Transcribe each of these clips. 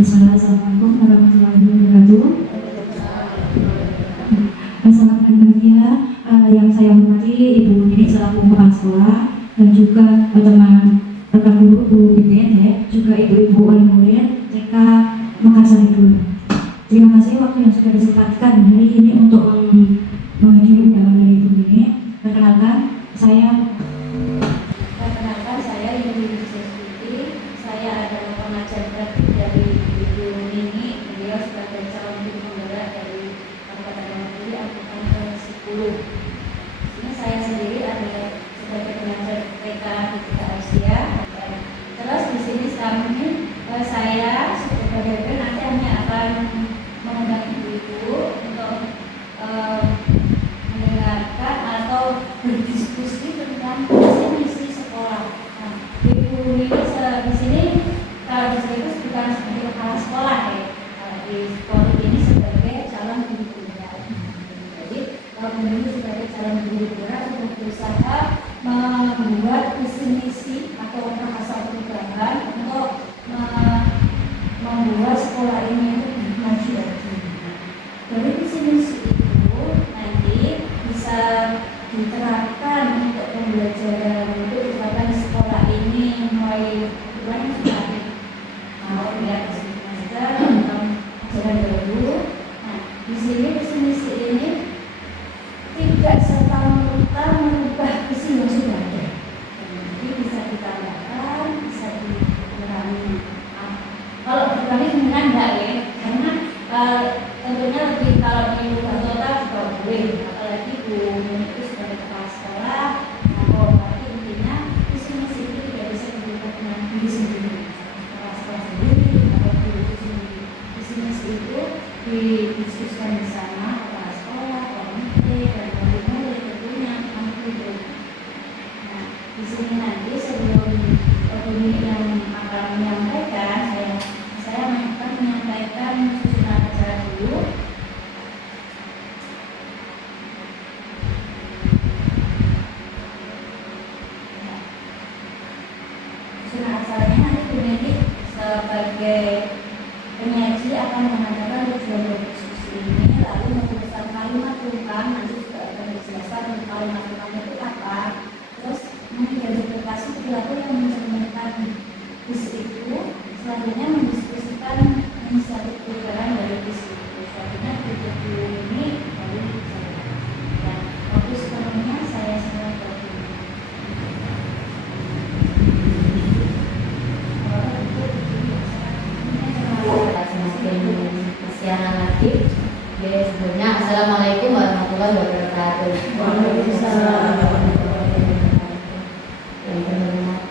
Assalamualaikum warahmatullahi wabarakatuh. Selamat berbahagia yang saya hormati Ibu Nini selaku kepala sekolah dan juga teman rekan guru BPN ya, juga ibu-ibu wali murid TK Makassar Dulu. Terima kasih waktu yang sudah disempatkan hari ini untuk menghadiri undangan dari Ibu Nini. Perkenalkan saya Ibu Nini. Saya adalah pengajar praktik dari Ibu Nini. Beliau sebagai calon guru penggerak dari Kabupaten Wonogiri angkatan ke-10. Ini saya sendiri adalah sebagai pengajar TK di Asia. Terus di sini saya sebagai nanti hanya akan mengundang ibu-ibu untuk mendengarkan atau berdiskusi tentang misi sekolah. Nah, Ibu Nini di sini kalau disebut bukan sebagai kepala sekolah ya, di sekolah ini sebagai calon guru penggerak. Jadi kalau menurut sebagai calon guru penggerak untuk berusaha membuat visi misi atau bahasa perubahan untuk membuat sekolah ini maju lagi. Dari visi misi itu nanti bisa diterapkan untuk pembelajaran untuk diterapkan sekolah ini mulai bulan Januari mau lihat semester tentang ajaran baru. Nah, di sini visi misi ini tidak serta-merta merubah visi yang sudah ada. Jadi bisa ditambahkan, bisa dikurangi. Kalau dikurangi sebenarnya enggak ya, karena tentunya lebih kalau diubah total juga boleh. Apalagi Bu itu sebagai kepala sekolah, atau berarti intinya visi misi itu tidak bisa diubah dengan diri sendiri, kepala sekolah sendiri atau guru itu sendiri. Visi misi itu didiskusikan bersama kepala sekolah, komite dan murid-murid tentunya itu. Nah, di sini nanti sebelum Ibu yang akan menyampaikan, saya akan menyampaikan susunan acara dulu. Susunan acaranya nanti Bu Nini sebagai penyaji akan mengatakan tujuan dari diskusi ini, lalu menuliskan kalimat tentang nanti juga akan dijelaskan kalimat tentang itu apa. Terus mengidentifikasi perilaku yang mencerminkan visi itu. Selanjutnya mendiskusikan inisiatif perubahan dari visi itu. Selanjutnya Bu Nini baru bicara. Dan waktu sepenuhnya saya serahkan ke Bu Nini. Kesianan lagi. Oke, sebelumnya Assalamualaikum warahmatullahi wabarakatuh. Waalaikumsalam. Yang terhormat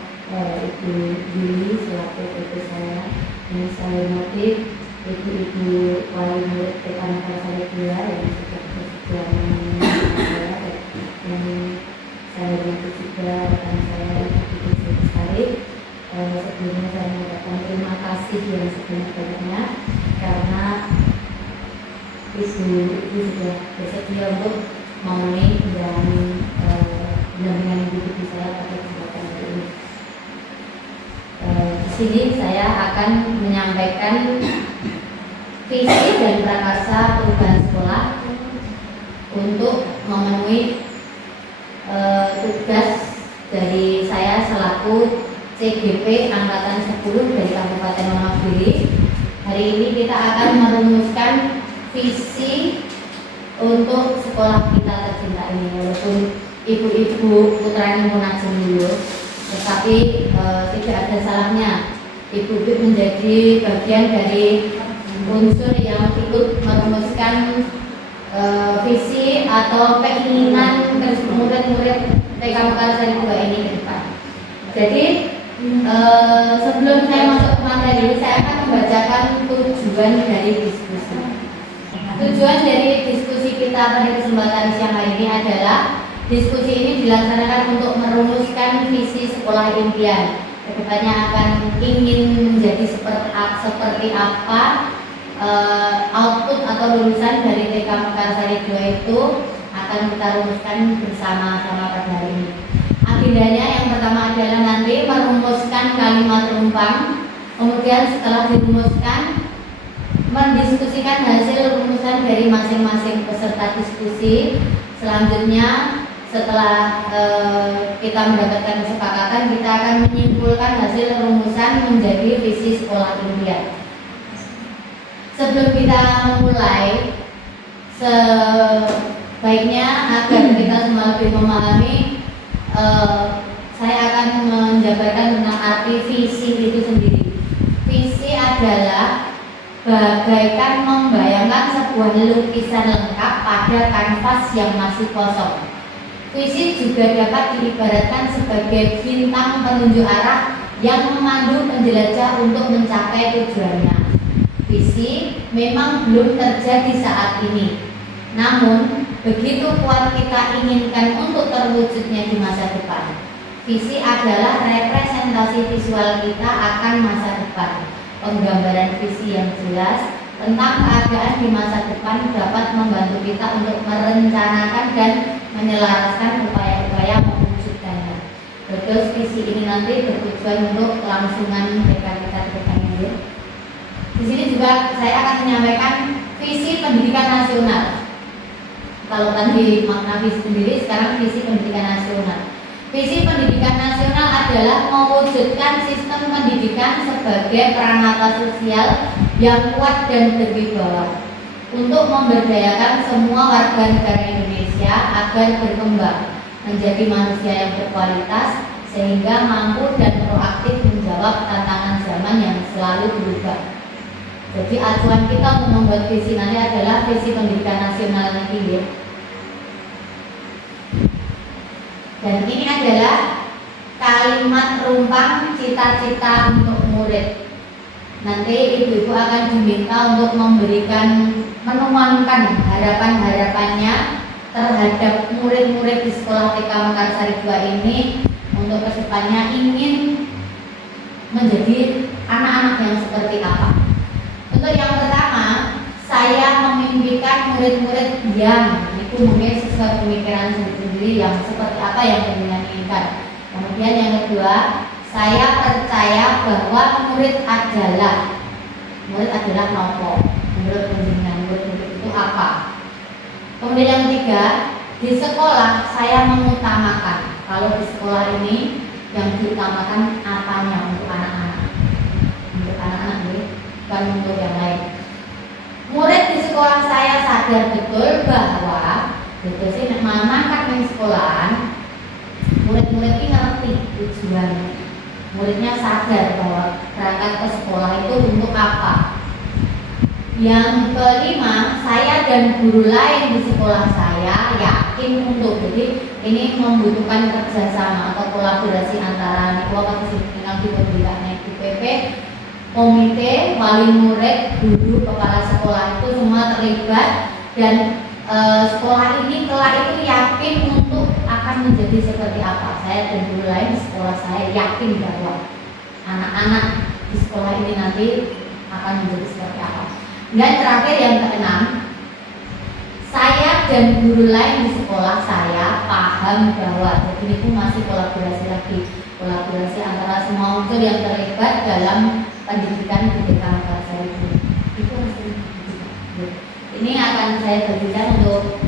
Ibu Yuli selaku ibu saya, yang saya hormati ibu-ibu wali murid TK Makassar Dua yang sudah bersedia saya, yang saya hormati juga rekan saya Ibu Sari. Sebelumnya saya mengucapkan terima kasih yang sebanyak-banyaknya karena Ibu sudah bersedia untuk memenuhi dengan ibu saya pada kesempatan hari ini. Di sini saya akan menyampaikan visi dan prakarsa perubahan sekolah untuk memenuhi tugas dari saya selaku CGP Angkatan 10 dari Kabupaten Wonogiri. Hari ini kita akan merumuskan visi untuk sekolah kita tercinta ini, walaupun ibu-ibu putranya Munajim dulu, tetapi tidak ada salahnya ibu-ibu menjadi bagian dari unsur yang ikut merumuskan visi atau keinginan murid-murid TK Makassar Dua ini ke depan. Jadi sebelum saya masuk ke materi, saya akan membacakan tujuan dari diskusi. Tujuan dari diskusi kita pada kesempatan siang hari ini adalah diskusi ini dilaksanakan untuk merumuskan visi sekolah impian. Kedepannya akan ingin menjadi seperti apa output atau lulusan dari TK Makassar Dua itu akan kita rumuskan bersama-sama pada hari ini. Agendanya yang pertama adalah nanti merumuskan kalimat rumpang Kemudian setelah dirumuskan, mendiskusikan hasil rumusan dari masing-masing peserta diskusi. Selanjutnya setelah kita mendapatkan kesepakatan, kita akan menyimpulkan hasil rumusan menjadi visi sekolah impian. Sebelum kita memulai, sebaiknya agar kita semua lebih memahami, saya akan menjabarkan tentang arti visi itu sendiri. Visi adalah bagaikan membayangkan sebuah lukisan lengkap pada kanvas yang masih kosong. Visi juga dapat diibaratkan sebagai bintang penunjuk arah yang memandu penjelajah untuk mencapai tujuannya. Visi memang belum terjadi saat ini, namun begitu kuat kita inginkan untuk terwujudnya di masa depan. Visi adalah representasi visual kita akan masa depan. Penggambaran visi yang jelas tentang keadaan di masa depan dapat membantu kita untuk merencanakan dan menyelaraskan upaya-upaya mewujudkannya. Terus visi ini nanti bertujuan untuk kelangsungan mereka kita ke depannya. Di sini juga saya akan menyampaikan visi pendidikan nasional. Kalau tadi makna visi sendiri, sekarang visi pendidikan nasional. Visi pendidikan nasional adalah mewujudkan sistem pendidikan sebagai peranata sosial yang kuat dan berwibawa untuk memberdayakan semua warga negara Indonesia agar berkembang menjadi manusia yang berkualitas sehingga mampu dan proaktif menjawab tantangan zaman yang selalu berubah. Jadi acuan kita untuk membuat visi nanti adalah visi pendidikan nasional nanti ya. Dan ini adalah kalimat rumpang cita-cita untuk murid. Nanti ibu-ibu akan diminta untuk menuangkan harapan-harapannya terhadap murid-murid di sekolah TK Mekarsari 2 ini untuk kedepannya ingin menjadi anak-anak yang seperti apa. Untuk yang pertama, saya memimpikan murid-murid yang itu mungkin sesuai pemikiran sendiri yang seperti apa yang kalian inginkan. Kemudian yang kedua, saya percaya bahwa murid adalah nopo. Menurut penjenengan murid itu apa? Kemudian yang ketiga, di sekolah saya mengutamakan. Kalau di sekolah ini yang diutamakan apanya untuk anak-anak? Untuk anak-anak ini, bukan untuk yang lain. Murid di sekolah saya sadar betul bahwa betul sih mama kan di sekolahan, murid-murid ini ngerti tujuan. Muridnya sadar bahwa berangkat ke sekolah itu untuk apa. Yang kelima, saya dan guru lain di sekolah saya yakin untuk, jadi ini membutuhkan kerjasama atau kolaborasi antara PP, komite, wali murid, guru, kepala sekolah itu semua terlibat dan sekolah ini kelak itu yakin untuk akan menjadi seperti apa. Saya dan guru lain di sekolah saya yakin bahwa anak-anak di sekolah ini nanti akan menjadi seperti apa. Dan terakhir yang keenam, saya dan guru lain di sekolah saya paham bahwa jadi itu masih kolaborasi antara semua unsur yang terlibat dalam pendidikan di TK Mekarsari. Itu masih ini akan saya bagikan untuk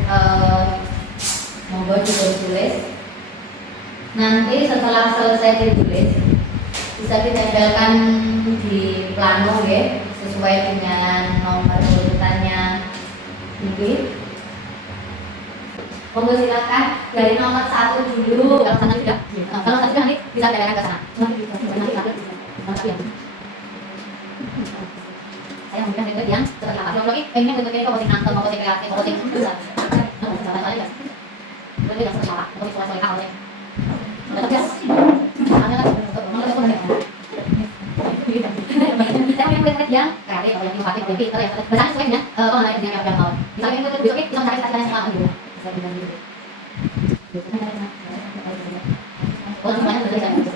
membuat tulis. Nanti setelah selesai ditulis bisa ditempelkan di plano ya, sesuai dengan nomor urutannya ini. Monggo silakan dari nomor 1 dulu. Kalau sana juga, kalau satu nanti bisa ditempelkan ke sana. Saya mungkin itu yang seperti apa? Kalau lagi pengen bentuk ini komposisi nangkep, komposisi kreatif, komposisi besar. Soalnya ya, itu yang salah. Komposisi soal awalnya. Terus, soalnya kan untuk menurut aku nih. Saya mau murid-murid yang kreatif, yang inovatif, yang pintar, yang berani sesuai dengan pengalaman yang mau. Misalnya itu besok kita mencari kata-kata yang sama gitu. Bisa bilang gitu. Kalau semuanya berbeda saya bisa.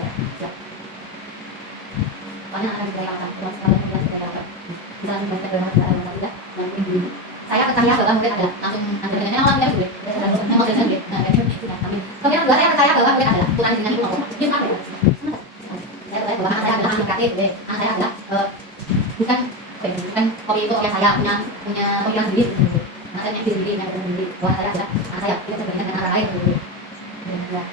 Soalnya akan dilakukan, kalau sekali bisa membaca bahasa tidak nanti saya percaya bahwa murid adalah langsung dengan orang tidak boleh yang mau dengan dia. Kemudian kedua saya percaya bahwa murid adalah bukan dengan itu. Saya percaya bahwa anak saya adalah anak kreatif, anak saya adalah eh, bukan bukan kopi itu oleh saya punya punya pemikiran sendiri gitu. Nah, saya punya sendiri punya pemikiran sendiri bahwa saya adalah saya tidak sebenarnya dengan orang lain gitu. Ya.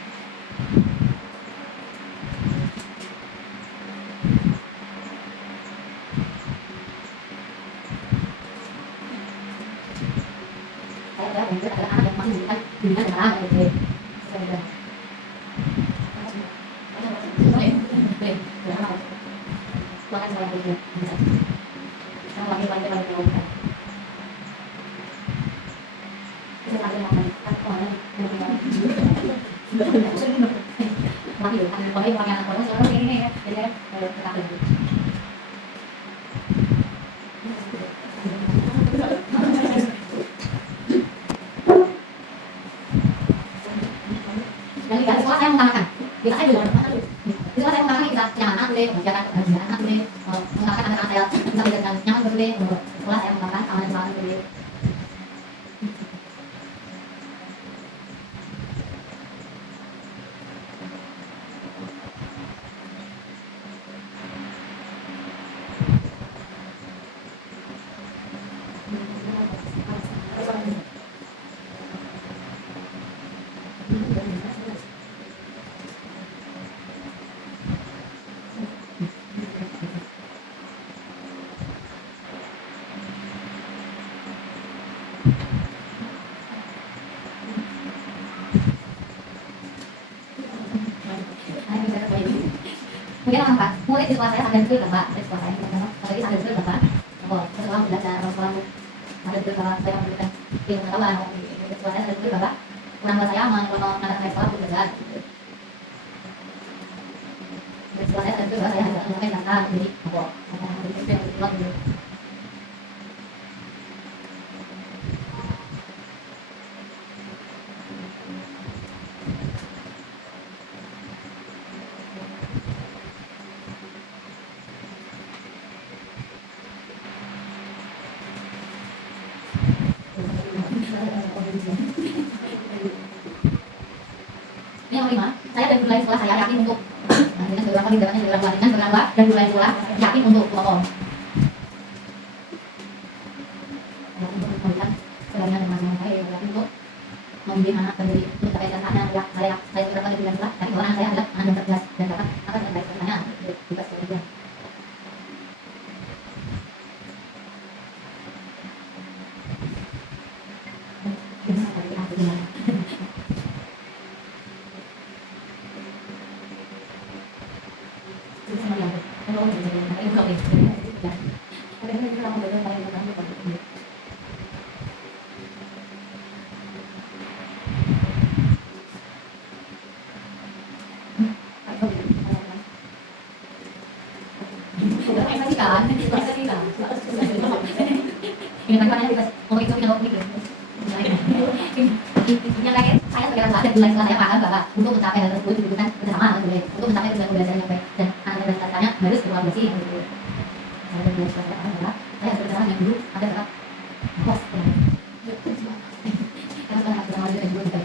Saya adalah anak yang masih bukan dengan orang gitu. Saya Tuhan saya berikan. Saya lagi melakukan. Saya lagi melakukan. Lagi kalau pakai anak orang sekarang ini ya, jadi tetap lagi. Dan di sekolah saya mengutamakan, bisa saya juga di sekolah saya mengutamakan kita nyaman anak boleh, menjaga kebahagiaan anak boleh, mengutamakan anak-anak saya bisa belajar dengan nyaman boleh, sekolah saya mengutamakan keamanan boleh. Kemudian apa? Mulai di sekolah saya ada betul Mbak, di sekolah saya apalagi ada betul Mbak. Oh, sekolah belajar sekolah ada betul Mbak, saya memberikan ilmu pengetahuan. Di sekolah saya ada betul Mbak. Orang tua saya kalau anak saya sekolah belajar. Di sekolah saya ada betul Mbak, saya ada memakai data jadi apa? Jadi itu Ini yang kelima, saya dan guru lain sekolah saya yakin untuk dengan beberapa tindakannya dengan beberapa dan guru lain sekolah yakin untuk melopor. Memberikan segalanya dengan saya yakin untuk membimbing anak sendiri untuk sampai dasarnya ya saya beberapa di bulan sekolah, tapi kalau anak saya adalah anak yang cerdas dan dapat apa yang baik sebenarnya juga sebagai saya paham bahwa untuk mencapai hal tersebut dibutuhkan kebersamaan untuk mencapai tujuan pembelajaran yang baik dan anak dan dasarnya harus berkolaborasi gitu. Saya paham bahwa saya harus berbicara dengan guru ada berapa bos karena saya harus berbicara dengan guru juga.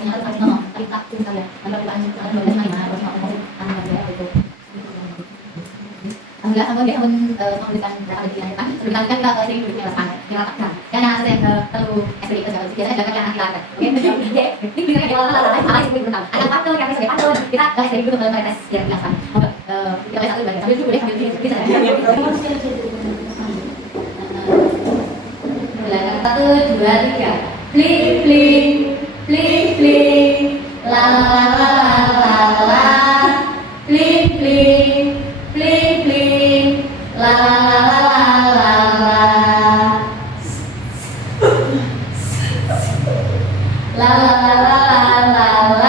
Ini kita sebentar ya. Nanti lanjut ke 12 mana terus mau ngomong ya itu. Alhamdulillah aku dia memberikan data bagian kan sebelum kan kita sering duduk di atas tangga diratakan karena saya perlu ekspedisi segala biasanya jangan yang anti latar oke ini biasanya di awal apa sih belum tahu ada patun yang sebagai patun kita dari dulu mulai tes yang biasa kita lihat satu bagian sambil dulu deh sambil bisa ya satu dua tiga bling bling bling bling la la la la la la bling bling bling bling la la la la la la la la la la la la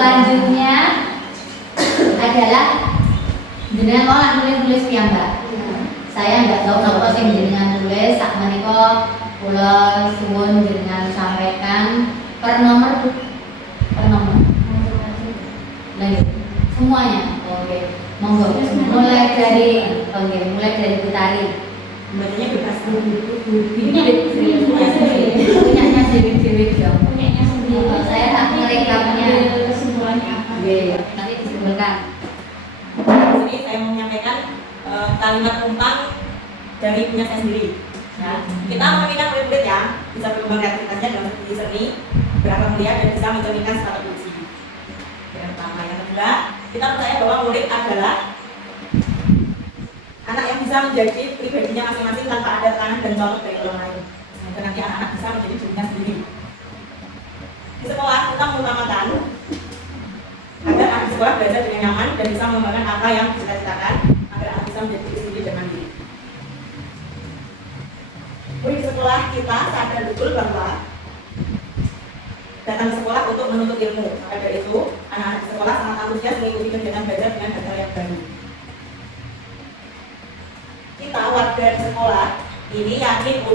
selanjutnya adalah jenengan mau nulis piyambak. Saya nggak tahu napa sing jenengan tulis sak menika kula suwun jenengan sampaikan per nomor. Semuanya. Oke. Monggo. Mulai dari Butari. Bacanya bebas dulu. Punyanya sendiri ya. Punyanya sendiri. Saya tak merekamnya. Kesimpulannya apa? Nanti disimpulkan. Ini saya mau menyampaikan kalimat tentang dari punya saya sendiri. Ya. Kita mengingat murid-murid ya bisa berkembang kreativitasnya dalam studi seni, berakhlak mulia dan bisa mencerminkan strategi puisi. Yang pertama, yang kedua, kita percaya bahwa murid adalah anak yang bisa menjadi pribadinya masing-masing tanpa ada tekanan dan contoh dari orang lain. Dan nanti anak-anak bisa menjadi dirinya sendiri. Di sekolah kita mengutamakan agar anak di sekolah belajar dengan nyaman dan bisa mengembangkan apa yang dicita-citakan agar anak bisa menjadi diri sendiri dan mandiri. Murid di sekolah kita sadar betul bahwa datang ke sekolah untuk menuntut ilmu. Maka dari itu, anak-anak di sekolah sangat antusias mengikuti kegiatan belajar dengan hal-hal yang baru. Kita warga di sekolah ini yakin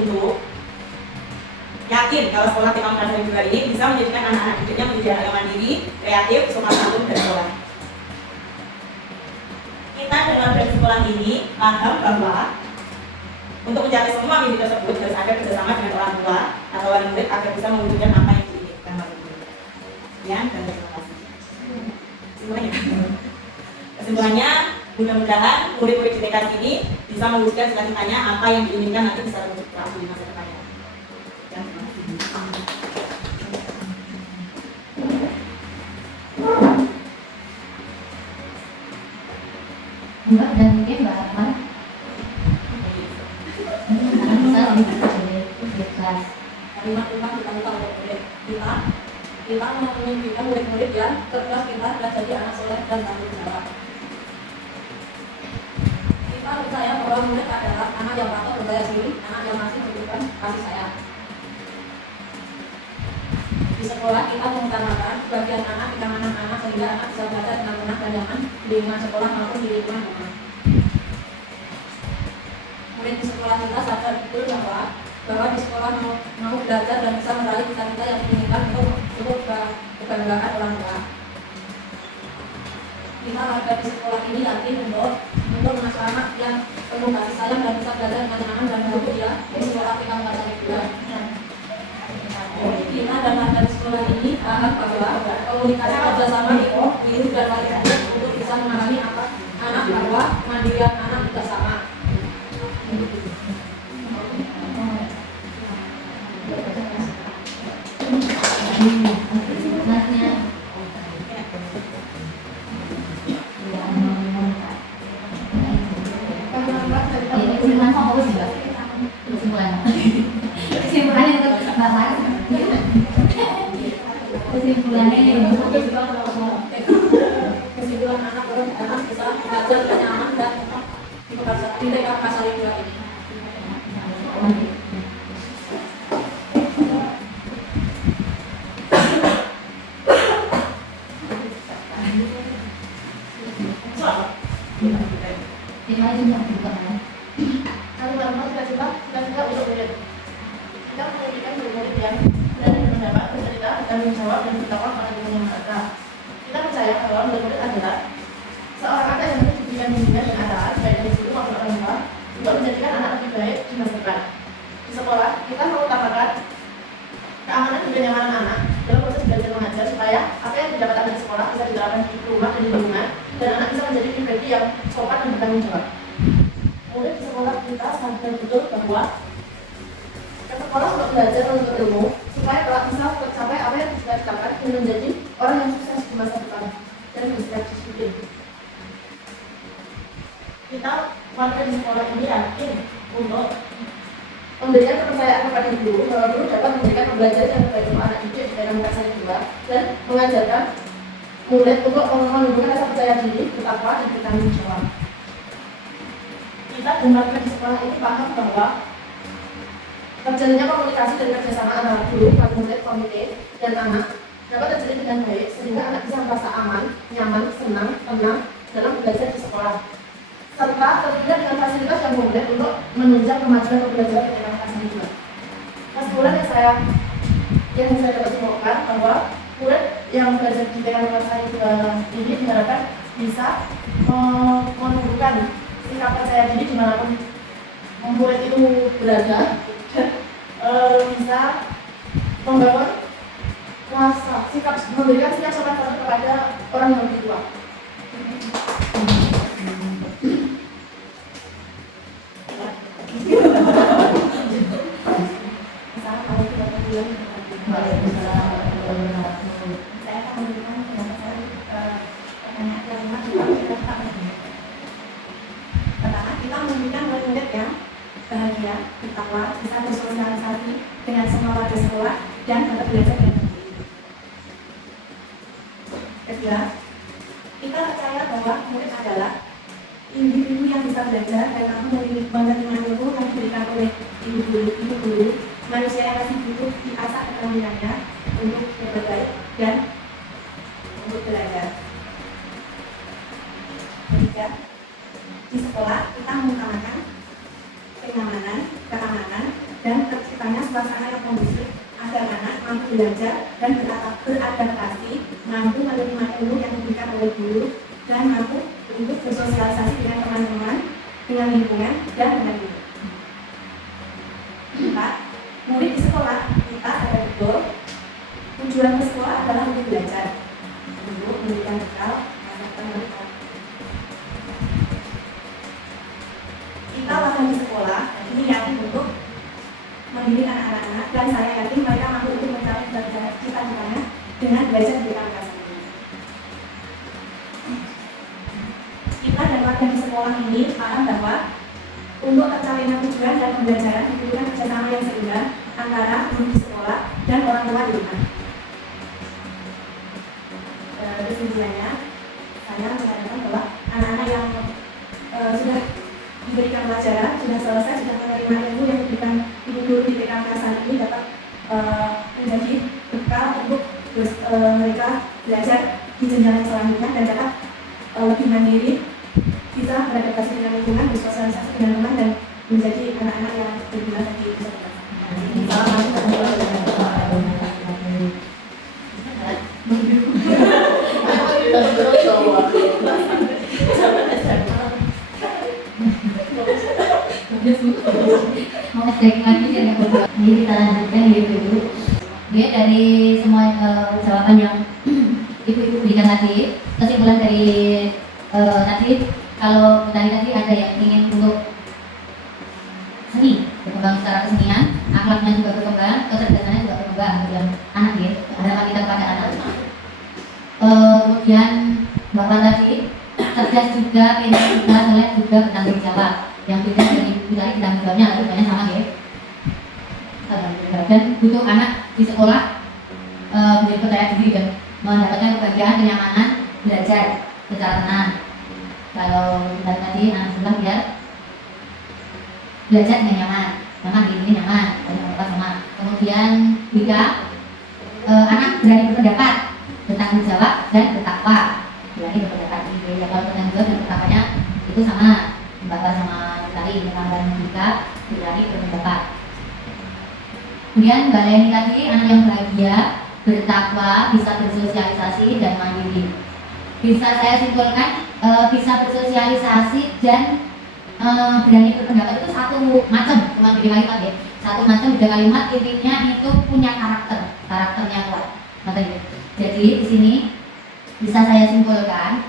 kalau sekolah Tikam Dasar juga ini bisa menjadikan anak-anak didiknya menjadi anak yang mandiri, kreatif, sopan santun dan sekolah. Kita dengan warga di sekolah ini paham bahwa untuk mencapai semua mimpi tersebut harus ada kerjasama dengan orang tua atau wali murid agar bisa mewujudkan apa yang diinginkan wali murid. Sekian dan terima kasih. Kesimpulannya, mudah-mudahan murid-murid di TK ini bisa mewujudkan cita-citanya apa yang diinginkan nanti bisa terwujud di masa depannya. Mbak dan mungkin Mbak Arman kalimat kita murid kita memimpikan murid-murid yang cerdas, pintar, dan jadi anak soleh dan tanggung jawab. Kita percaya bahwa murid adalah anak yang patut berdaya diri, anak yang masih membutuhkan kasih sayang. Di sekolah kita mengutamakan bagian anak di kanan anak sehingga anak bisa belajar dengan tenang dan nyaman di lingkungan sekolah maupun di lingkungan rumah. Murid di sekolah kita sadar betul bahwa di sekolah mau belajar dan bisa meraih cita-cita yang diinginkan untuk kebanggaan orang tua. Kita warga di sekolah ini yakin untuk mengasuh anak yang penuh kasih sayang dan bisa belajar dengan nyaman dan bahagia di sekolah Tikam Dasar juga. Kita dan warga di sekolah ini paham bahwa komunikasi kerjasama guru dan wali murid untuk bisa memahami anak bahwa kemandirian anak tidak sama. Kesimpulan anak bisa belajar dengan nyaman dan di TK Pasar Indra ini. Terima kasih juga. Kami melakukan cita-cita untuk murid. Kita menjadikan murid yang berani berpendapat, bercerita, bertanggung jawab, dan bertakwa pada Tuhan Yang Maha Esa. Kita percaya bahwa murid adalah seorang anak yang harus diberikan bimbingan dan arahan baik dari guru maupun orang tua untuk menjadikan anak lebih baik di masa depan. Di sekolah, kita mengutamakan keamanan dan kenyamanan anak dalam proses belajar mengajar supaya apa yang didapatkan dari sekolah bisa diterapkan di rumah dan di lingkungan, dan anak bisa menjadi pribadi yang sopan dan bertanggung jawab. Murid di sekolah kita sadar betul bahwa ke sekolah untuk belajar untuk ilmu supaya kelak bisa tercapai apa yang dicita-citakan dan menjadi orang yang sukses di masa depan dan berprestasi hidup. Kita warga di sekolah ini yakin untuk memberikan kepercayaan kepada guru bahwa guru dapat memberikan pembelajaran yang terbaik untuk anak didik dalam rasa jiwa dan mengajarkan murid untuk menumbuhkan rasa percaya diri, bertakwa, dan bertanggung jawab. Kita dan warga di sekolah ini paham bahwa terjalinnya komunikasi dan kerjasama antara guru, murid, komite, dan anak dapat terjadi dengan baik sehingga anak bisa merasa aman, nyaman, senang, tenang dalam belajar di sekolah, serta terhubung dengan fasilitas yang mudah untuk menunjang kemajuan pembelajaran di dalam kelas juga. Kesimpulan yang saya dapat simpulkan bahwa murid yang belajar di dalam kelas ini diharapkan bisa menumbuhkan sikap percaya diri dimanapun murid itu berada, dan bisa membangun kuasa sikap memberikan sikap sopan santun kepada orang yang lebih tua. Saya akan memberikan pendapat saya pertanyaan kelima juga. Pertama, kita memberikan murid yang bahagia, bertakwa, bisa bersosialisasi dengan semua warga sekolah dan dapat belajar dengan baik. Kedua, kita percaya bahwa murid adalah individu yang bisa belajar dan mampu menerima ilmu yang diberikan oleh ibu guru, manusia yang masih butuh diasah keterampilannya untuk berbaik dan untuk belajar. Ketiga, di sekolah kita mengutamakan kenyamanan, keamanan, dan terciptanya suasana yang kondusif agar anak mampu belajar dan beradaptasi, mampu menerima ilmu yang diberikan oleh guru, dan mampu untuk bersosialisasi dengan teman-teman, dengan lingkungan, dan dengan guru. Empat, murid di sekolah kita sadar betul tujuan ke sekolah adalah untuk belajar, untuk memberikan bekal masa depan mereka. Kita warga di sekolah ini yakin untuk mendidik anak-anak, dan saya yakin mereka mampu untuk mencapai cita-citanya dengan belajar di kelas ini. Kita dan warga di sekolah ini paham bahwa untuk tercapainya tujuan dan pembelajaran dibutuhkan kerjasama yang seimbang antara guru di sekolah dan orang tua di rumah. Kesimpulannya, saya mengatakan bahwa anak-anak yang sudah diberikan pelajaran, sudah selesai, sudah menerima ilmu yang diberikan ibu guru di TK Kasan ini dapat menjadi bekal untuk mereka belajar di jenjang yang selanjutnya dan dapat lebih mandiri, bisa beradaptasi dengan lingkungan, bersosialisasi dengan teman, dan menjadi anak-anak yang berguna bagi masyarakat. Mau cek lagi ya, jadi kita lanjutkan dulu. Dia dari semua jawaban yang ibu-ibu berikan tadi, kesimpulan dari tadi, kalau tadi ada yang ingin untuk seni berkembang secara kesenian, akhlaknya juga berkembang, kecerdasannya juga berkembang, kemudian anak ya, harapan kita kepada anak. Kemudian bapak tadi cerdas juga, pintar juga, soleh juga, bertanggung jawab. Yang beda dari ibu tadi bertanggung jawabnya banyak sama ya. Dan butuh anak di sekolah menjadi percaya diri dan mendapatkan kebahagiaan, kenyamanan, belajar secara tenang. Kalau tadi anak sekolah biar belajar dengan nyaman ini nyaman, dan apa sama. Kemudian juga anak berani berpendapat, bertanggung jawab, dan bertakwa. Berani berpendapat ini. Ya, kalau bertanggung jawab dan bertakwanya itu sama membakar sama tadi melanggar logika, berani berpendapat. Kemudian Mbak Leni tadi anak yang bahagia, bertakwa, bisa bersosialisasi dan mandiri. Bisa saya simpulkan bisa bersosialisasi dan berani berpendapat itu satu macam, cuma 3 kalimat ya. Satu macam 3 kalimat, intinya itu punya karakternya kuat. Jadi di sini bisa saya simpulkan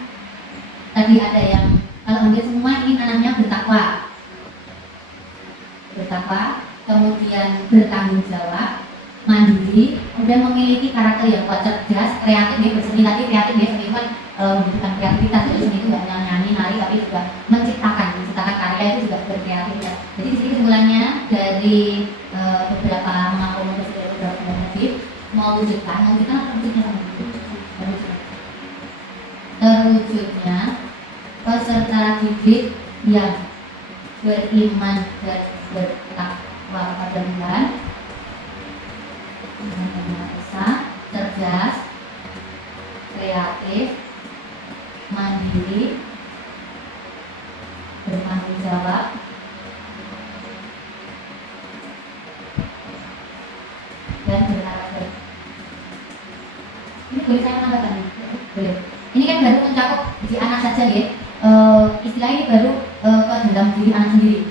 tadi ada yang kalau hampir semua ini anaknya bertakwa, kemudian bertanggung jawab, mandiri, kemudian memiliki karakter yang kuat, cerdas, kreatif. Dia berseni tadi kreatif, dia seni kan bukan kreativitas, jadi seni itu nggak hanya nyanyi, nari, tapi juga menciptakan karya itu juga berkreatif ya. Jadi di sini kesimpulannya dari beberapa mengakomodasi dari beberapa motif mewujudkan terwujudnya peserta didik yang beriman dan bertakwa pada Tuhan, cerdas, kreatif, mandiri, bertanggung jawab, dan berkarakter. Ini boleh saya menambahkan? Boleh. Ini kan baru mencakup di anak saja ya. Istilah ini baru ke dalam diri anak sendiri.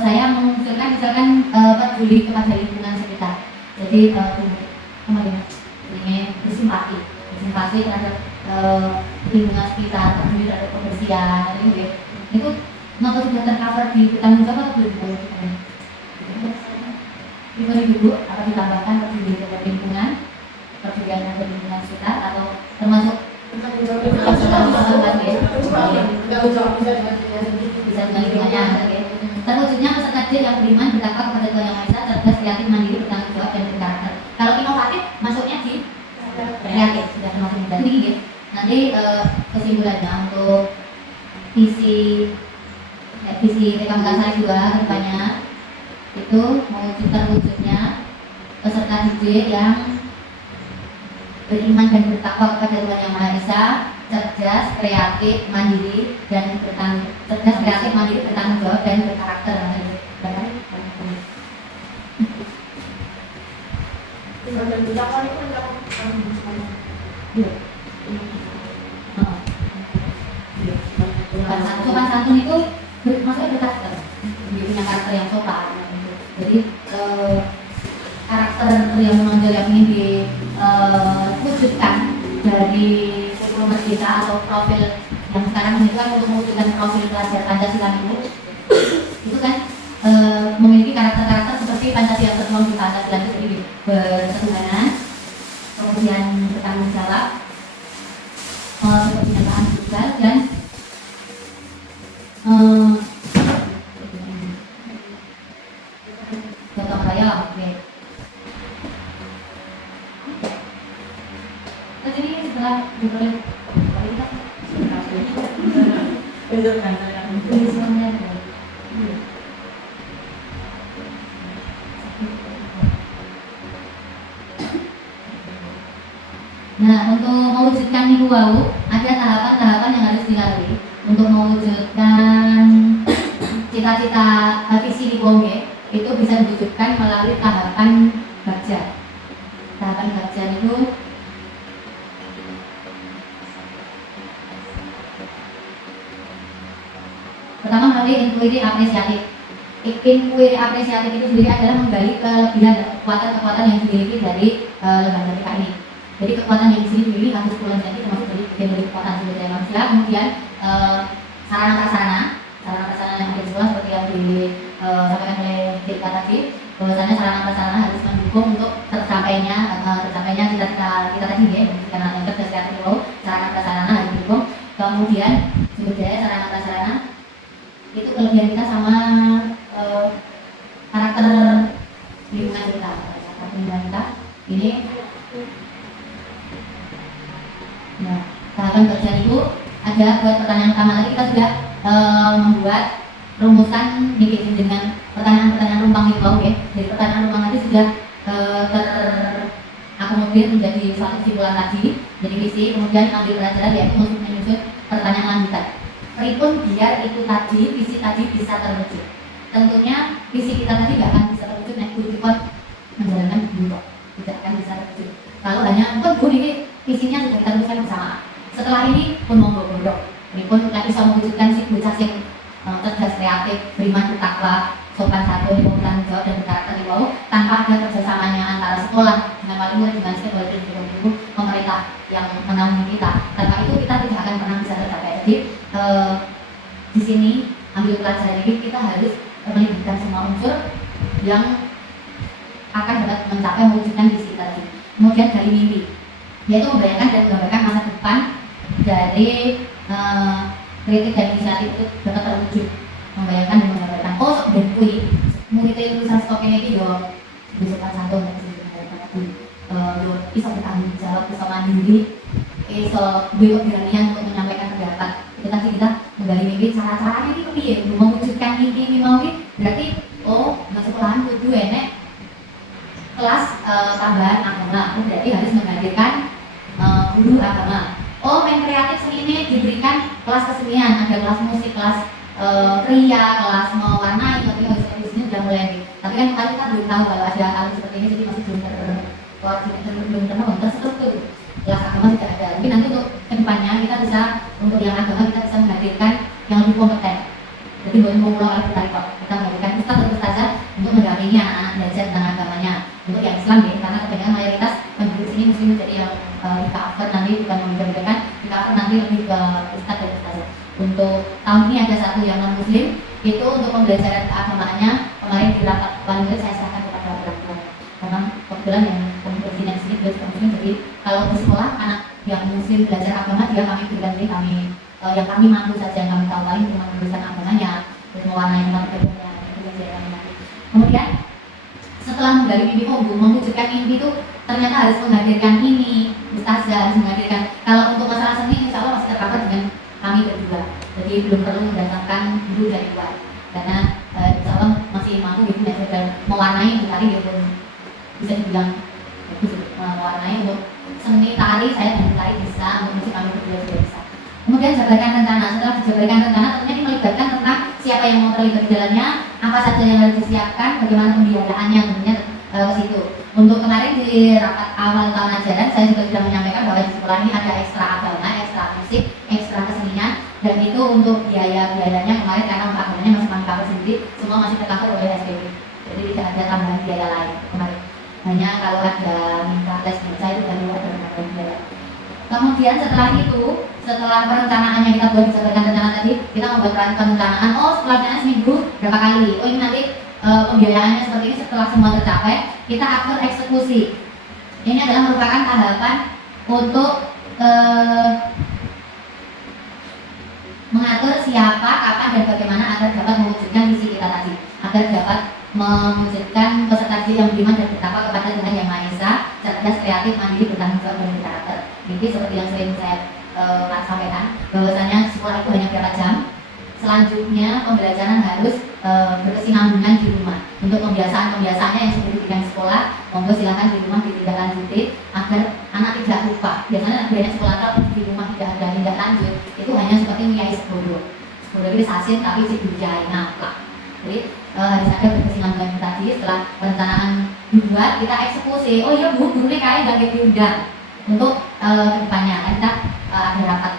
Saya mengusulkan misalkan peduli kepada lingkungan sekitar. Jadi kemarin ini bersimpati terhadap lingkungan sekitar, peduli terhadap kebersihan, itu nopo sudah tercover di tanggung jawab atau belum? Diberi dulu atau ditambahkan peduli terhadap lingkungan, pedulian terhadap lingkungan sekitar atau termasuk Tanggung jawab bisa dengan lingkungannya. Terwujudnya peserta didik yang beriman, bertakwa kepada Tuhan Yang Maha Esa, cerdas, kreatif, mandiri, bertanggung jawab dan berkarakter. Kalau inovatif masuknya di kreatif, sudah termasuk dan tinggi. Nanti kesimpulannya untuk visi rekam saya 2 kedepannya itu terwujudnya peserta didik yang beriman dan bertakwa kepada Tuhan Yang Maha Esa, cerdas, kreatif, mandiri dan bertanggung jawab dan berkarakter. Sopan santun itu maksudnya berkarakter, dia punya karakter yang sopan. Jadi karakter yang menonjol yang ingin diwujudkan dari kurikulum kita atau profil yang sekarang ini kan untuk mewujudkan profil pelajar Pancasila itu kan memiliki karakter-karakter seperti Pancasila tertuang di Pancasila itu sendiri, berketuhanan, kemudian bertanggung jawab, kebinekaan sosial dan gotong royong. Oke. Terus ini setelah diperoleh Nah, untuk mewujudkan niku wau ada tahapan-tahapan yang harus dilalui untuk mewujudkan cita-cita visi niku wau itu bisa diwujudkan melalui tahapan bagja. Tahapan bagja itu pertama melalui inquiry apresiatif. Inquiry apresiatif itu sendiri adalah menggali kelebihan dan kekuatan-kekuatan yang dimiliki dari lembaga PK ini. Jadi kekuatan yang di sini dimiliki harus puluhan jadi termasuk dari kekuatan sumber daya manusia. Kemudian sarana-prasarana yang ada di sekolah seperti yang disampaikan oleh Dika tadi, bahwasanya sarana-prasarana harus mendukung untuk tercapainya cita-cita kita tadi ya, karena yang cerdas kreatif itu sarana-prasarana harus didukung. Kemudian sumber daya sarana-prasarana itu kelebihan kita sama karakter lingkungan kita ini. Nah, tahapan bagian itu ada buat pertanyaan pertama tadi kita sudah membuat rumusan bikin dengan pertanyaan-pertanyaan rumpang itu ya. Jadi pertanyaan rumpang tadi sudah terakomodir menjadi suatu kesimpulan tadi. Jadi visi, kemudian ambil pelajaran yaitu untuk menyusun pertanyaan lanjutan. pripun biar itu tadi, visi tadi bisa terwujud. Tentunya visi kita tadi nggak akan bisa terwujud nek kudu menjalankan dulu kok, tidak akan bisa terwujud. Kalau hanya pun ini visinya sudah kita tuliskan bersama. Setelah ini pun monggo bodoh, ini pun bisa mewujudkan si bocah sing cerdas, kreatif, beriman, bertakwa, sopan santun, bertanggung jawab dan berkarakter itu tanpa ada kerjasamanya antara sekolah dengan wali murid dengan stakeholder dan pemerintah yang menaungi kita. Tanpa itu kita tidak akan pernah bisa tercapai. Jadi di sini ambil pelajaran ini kita harus melibatkan semua unsur yang akan dapat mencapai mewujudkan visi tadi. Kemudian dari mimpi, yaitu membayangkan dan menggambarkan masa depan dari kritik dan inisiatif itu dapat terwujud. Membayangkan dan menggambarkan, oh dan kui muridnya tulisan stok ini yo besokan satu nggak sih yo bisa bertanggung jawab, bisa mandiri, bisa berkeberanian untuk menyampaikan pendapat. Itu tadi kita menggali mimpi, cara-caranya ini kepiye mewujudkan mimpi ini mau berarti oh nggak sekolahan kudu enek kelas tambahan agama, berarti harus menghadirkan guru agama. Oh, main kreatif seni ini diberikan kelas kesenian, ada kelas musik, kelas kria, kelas mewarnai, tapi harus di sini sudah mulai. Tapi kan kemarin kita belum tahu kalau ada hal seperti ini, jadi masih belum terstruktur. Kelas agama tidak ada. Tapi nanti untuk kedepannya kita bisa untuk yang agama kita bisa menghadirkan yang lebih kompeten. Jadi boleh mengulang oleh kita menghadirkan ustaz atau ustazah untuk mendampingi anak-anak belajar tentang agamanya. Untuk yang Islam ya, karena kebanyakan mayoritas penduduk sini muslim, jadi yang di cover nanti bukan membedakan, di cover nanti lebih ke ustaz dan ustazah. Untuk tahun ini ada satu yang non muslim, itu untuk pembelajaran keagamaannya kemarin di rapat wali murid saya serahkan kepada orang tua. Karena kebetulan yang pemimpin di sini juga muslim, jadi kalau di sekolah anak yang muslim belajar agama dia kami berikan kami yang kami mampu saja, yang kami tahu paling cuma memberikan agamanya, terus mewarnai tempat kerjanya, itu saja kami nanti. Kemudian setelah menggali mimpi mewujudkan mimpi itu ternyata harus menghadirkan ini ustazah, harus menghadirkan. Kalau untuk masalah seni insya Allah masih tercover dengan kami berdua, jadi belum perlu mendatangkan guru dari luar karena insya Allah masih mampu gitu dan mewarnai untuk tari gitu, bisa dibilang mewarnai untuk seni tari saya dan tari bisa, untuk musik kami berdua juga bisa. Kemudian jabarkan rencana. Setelah dijabarkan rencana tentunya melibatkan tentang siapa yang mau terlibat di dalamnya, apa saja yang harus disiapkan, bagaimana pembiayaannya tentunya ke situ. Untuk kemarin di rapat awal tahun ajaran saya juga sudah menyampaikan bahwa di sekolah ini ada ekstra agama, ekstra musik, ekstra kesenian, dan itu untuk biaya-biayanya kemarin karena untuk agamanya masih kami cover sendiri, semua masih tercover oleh SPB. Jadi tidak ada tambahan biaya lain kemarin. Hanya kalau ada minta les baca itu dari luar dari tambahan biaya. Kemudian setelah perencanaannya kita buat dijabarkan rencana tadi, kita membuat perencanaan. Oh setelahnya seminggu berapa kali? Oh ini nanti pembiayaannya seperti ini. Setelah semua tercapai, kita atur eksekusi. Ini adalah merupakan tahapan untuk mengatur siapa, kapan, dan bagaimana agar dapat mewujudkan visi kita tadi, agar dapat mewujudkan peserta didik yang beriman dan bertakwa kepada Tuhan Yang Maha Esa, cerdas, kreatif, mandiri, bertanggung jawab, dan berkarakter. Jadi seperti yang sering saya sampaikan, bahwasanya sekolah itu hanya berapa jam. Selanjutnya pembelajaran harus berkesinambungan di rumah. Untuk pembiasaannya yang sudah diberikan sekolah, monggo silakan di rumah ditindaklanjuti agar anak tidak lupa. Biasanya banyak sekolah kalau di rumah tidak ada tindak lanjut, itu hanya seperti nyai sebodoh itu sasin tapi si bujai ngaplak. Jadi harus ada berkesinambungan tadi. Setelah perencanaan dibuat, kita eksekusi. Oh iya bu, gurunya kayak gak diundang untuk kedepannya. Kita ada rapat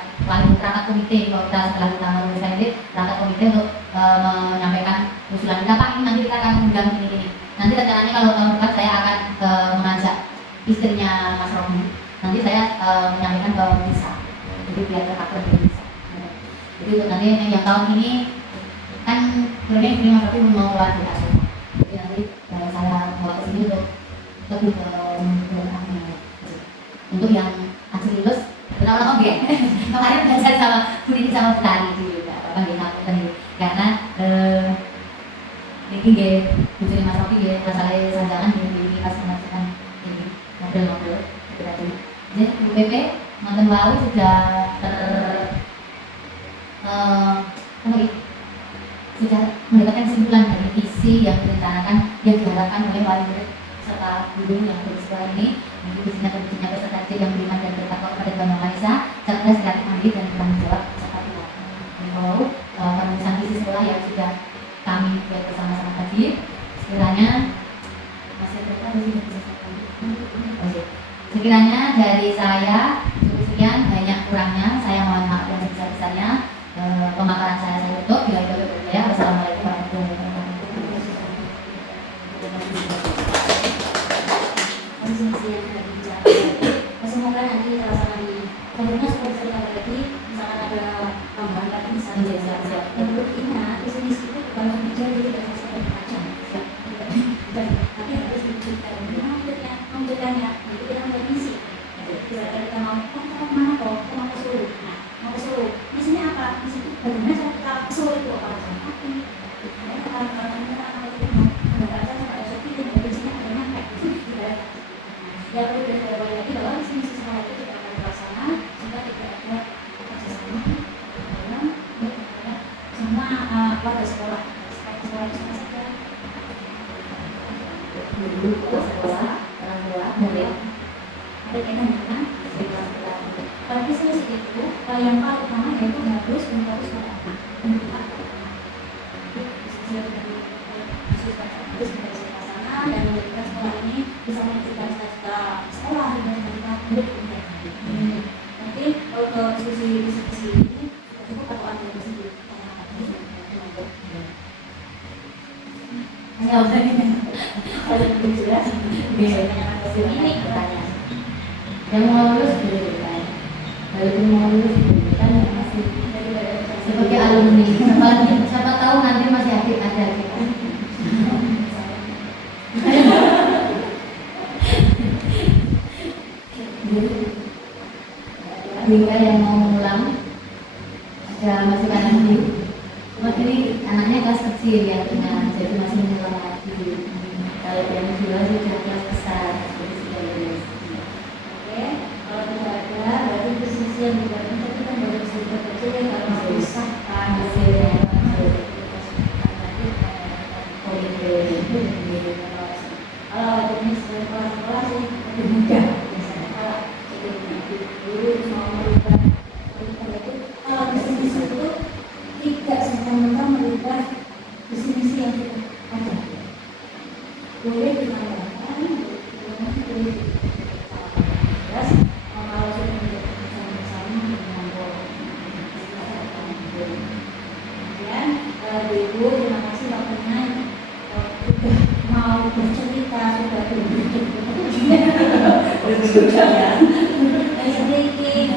komite. Kalau kita setelah kita menuliskan ini rapat komite untuk menyampaikan usulan kita, Pak ini nanti kita akan undang ini. Nanti rencananya kalau tahun depan saya akan mengajak istrinya Mas Robi. Nanti saya menyampaikan ke Bisa. Jadi biar tercover di Bisa. Jadi untuk nanti yang tahun ini kan sebenarnya ini Mas Robi mau luar biasa. Jadi nanti saya bawa ke sini untuk lebih ke untuk yang hasil lulus benar-benar oke. Kemarin belajar sama Bu Nini sama Bu Tari juga, apa nggih ngapunten karena niki nggih bujune Mas Robi nggih masalah sanjangan nggih pas mengajukan ini ngobrol-ngobrol berarti. Jadi Bu PP nonton wau sudah sudah mendapatkan kesimpulan dari visi yang direncanakan yang diharapkan oleh wali murid serta guru yang bersekolah ini. Ini visinya peserta yang beriman dan bertakwa kepada Tuhan Yang Maha Esa, cerdas, kreatif, mandiri, dan bertanggung jawab serta Tuhan. siap. Untuk ingat, visi misi itu bukan bicara jadi bahasa seperti macam. Tapi harus diberikan mewujudkannya. Jadi kita mulai visi. Kita mau kemana kok? Mau ke Solo. Nah, mau ke Solo. Misinya apa? Misi itu bagaimana cara kita ke Solo itu apa? Ya perlu diketahui lagi bahwa misi sekolah itu tidak akan terlaksana jika tidak ada kerjasama dalam semua warga sekolah. Sekolah itu sama saja. Guru, kepala sekolah, orang tua, murid. Ada kaitan dengan pada visi misi itu yang paling utama yaitu harus menfokus pada apa? Dan menjadikan sekolah ini bisa mewujudkan cita-cita sekolah dan cita-cita berikutnya. Nanti kalau ke diskusi ini cukup atau ada di sini. Hanya udah ini. Kalau belum jelas, Ini pertanyaan. Yang mau lulus boleh bertanya. Walaupun mau lulus kan masih sebagai alumni. Siapa tahu nanti masih ada kita. Hingga yang mau mengulang ada masih kanan kiri. Cuma ini anaknya kelas kecil ya dengan jadi masih mengulang lagi. Kalau yang kedua sudah kelas besar jadi sudah lulus. Oke, kalau tidak ada berarti diskusi yang dibuat itu kita baru bisa kecil ya kalau bisa Hasilnya komite kalau ada sekolah sih lebih mudah biasanya kalau guru mau merubah itu kalau visi-misi itu tidak serta-merta merubah visi-misi yang sudah ada. Boleh ditambahkan, boleh jelas kalau sudah menjadi bersama-sama dengan kemudian Ibu terima kasih waktunya sudah mau bercerita sudah berbicara sudah ya